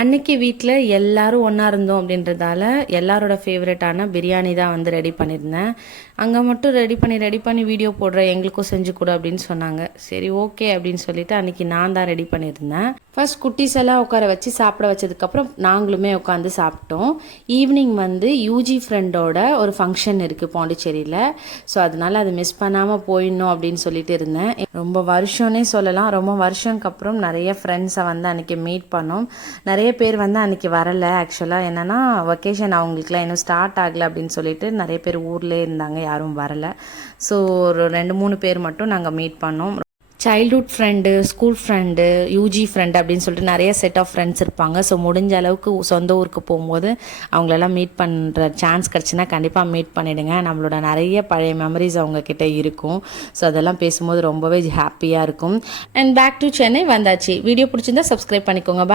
அன்னைக்கு வீட்டில் எல்லாரும் ஒன்றா இருந்தோம் அப்படின்றதால எல்லாரோட ஃபேவரட்டான பிரியாணி தான் வந்து ரெடி பண்ணியிருந்தேன். அங்கே மட்டும் ரெடி பண்ணி வீடியோ போடுற எங்களுக்கும் செஞ்சு கொடு அப்படின்னு சொன்னாங்க. சரி ஓகே அப்படின்னு சொல்லிட்டு அன்றைக்கி நான் தான் ரெடி பண்ணியிருந்தேன். ஃபர்ஸ்ட் குட்டீஸ் எல்லாம் உட்கார வச்சு சாப்பிட வச்சதுக்கப்புறம் நாங்களுமே உட்காந்து சாப்பிட்டோம். ஈவினிங் வந்து யூஜி ஃப்ரெண்டோட ஒரு ஃபங்க்ஷன் இருக்குது பாண்டிச்சேரியில். ஸோ அதனால் அது மிஸ் பண்ணாமல் போயிடணும் அப்படின்னு சொல்லிட்டு இருந்தேன். ரொம்ப வருஷம்னே சொல்லலாம். ரொம்ப வருஷம்க்கு அப்புறம் நிறைய ஃப்ரெண்ட்ஸை வந்து அன்றைக்கி மீட் பண்ணோம். நிறைய பேர் வந்து அன்றைக்கி வரலை. ஆக்சுவலாக என்னென்னா வெக்கேஷன் அவங்களுக்குலாம் இன்னும் ஸ்டார்ட் ஆகலை அப்படின்னு சொல்லிட்டு நிறைய பேர் ஊர்லேயே இருந்தாங்க, யாரும் வரலை. ஸோ ஒரு 2-3 பேர் மட்டும் நாங்கள் மீட் பண்ணோம். Childhood friend, school friend, UG friend அப்படின்னு சொல்லிட்டு நிறைய செட் ஆஃப் ஃப்ரெண்ட்ஸ் இருப்பாங்க. ஸோ முடிஞ்ச அளவுக்கு சொந்த ஊருக்கு போகும்போது அவங்களெல்லாம் மீட் பண்ணுற சான்ஸ் கிடச்சின்னா கண்டிப்பாக மீட் பண்ணிவிடுங்க. நம்மளோட நிறைய பழைய மெமரிஸ் அவங்கக்கிட்ட இருக்கும். ஸோ அதெல்லாம் பேசும்போது ரொம்பவே ஹாப்பியாக இருக்கும். அண்ட் பேக் டு சென்னை வந்தாச்சு. வீடியோ பிடிச்சிருந்தா சப்ஸ்கிரைப் பண்ணிக்கோங்க.